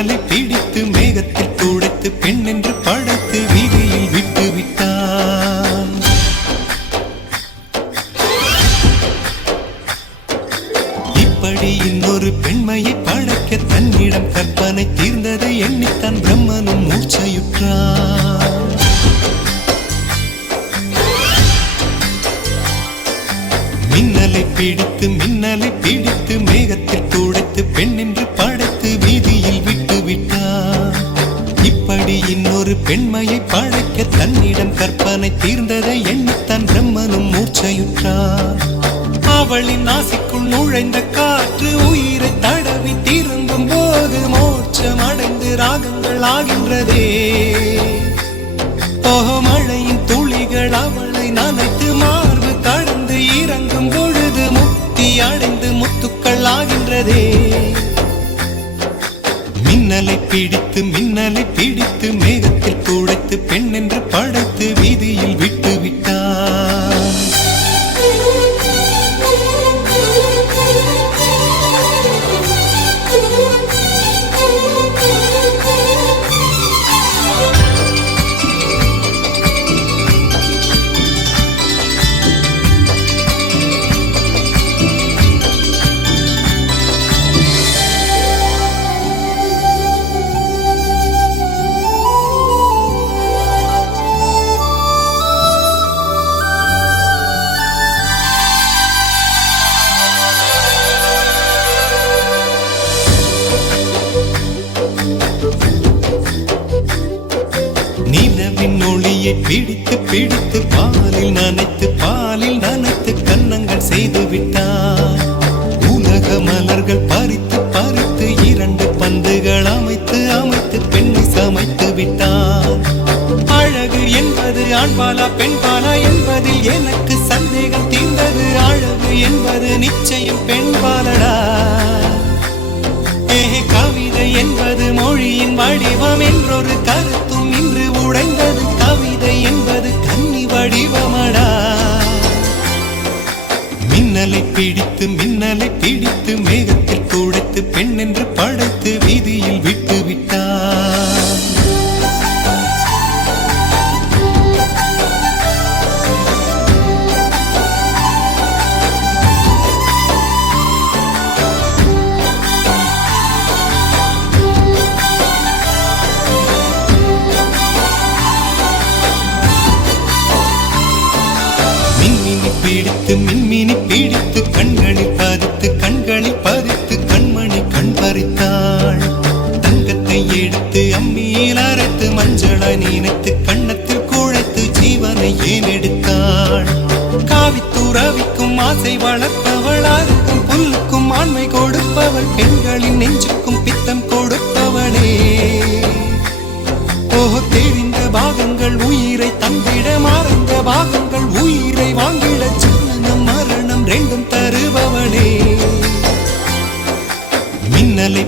மின்னலை பிடித்து மேகத்தில் துடைத்து பெண் என்று படைத்து வீதியில் விட்டு விட்டான். இப்படி இன்னொரு பெண்மையை படைக்க தன்னிடம் கற்பனை தீர்ந்ததை எண்ணித்தான் பிரம்மனும் மூச்சையுற்றான். மின்னலை பிடித்து மேகத்தில் துடைத்து பெண் என்று படைத்து வீதியில் விட்டு விட்டான். இப்படி இன்னொரு பெண்மையை படைக்க தன்னிடம் கற்பனை தீர்ந்ததை எண்ணித்தான் பிரம்மனும் மூச்சையுற்றான். அவளின் நாசிக்குள் நுழைந்த காற்று உயிரை தடவி திரும்பும் போது மோட்சம் அடைந்து ராகங்கள் ஆகின்றதே. மழையின் துளிகள் அவளை நனைத்து மார்பு கடந்து இறங்கும் பொழுது முக்தி அடைந்து முத்துக்கள் ஆகின்றதே. மின்னலை பிடித்து மேகத்தில் துடைத்து பெண் என்று படைத்து வீதியில் விட்டு விட்டான். நிலவின் ஒளியை பிடித்து பாலில் நனைத்து கன்னங்கள் செய்து விட்டான். உலக மலர்கள் பறித்து இரண்டு பந்துகள் அமைத்து பெண்ணை சமைத்து விட்டான். அழகு என்பது ஆண்பாலா பெண்பாலா என்பதில் எனக்கு சந்தேகம் தீர்ந்தது. அழகு என்பது நிச்சயம் பெண்பாலடா. கவிதை என்பது மொழியின் வடிவம் என்றொரு கருத்தும் இன்று உடைந்தது. கவிதை என்பது கன்னி வடிவமடா. மின்னலை பிடித்து மேகத்தில் துடைத்து பெண் என்று படைத்து வீதியில் விட்டு விட்டான். மின்மினி பிடித்து கண்களில் பதித்து கண்மணி கண் பறித்தாள். தங்கத்தை எடுத்து அம்மியில் அரைத்து மஞ்சளை நினைத்து கண்ணத்தில் குழைத்து ஜீவனை ஏன் எடுத்தாள். காவித்துறவிக்கும் ஆசை வளர்ப்பவள், அருகும் புல்லுக்கும் ஆண்மை கொடுப்பவள், பெண்களின் நெஞ்சுக்கும் பித்தம் கொடுப்பவளே. தெரிந்த பாகங்கள் உயிரை தந்திட, மறந்த பாகங்கள் உயிரை வாங்கிட, ஜனனம் மரணம் ரெண்டும் தருபவளே. மின்னலை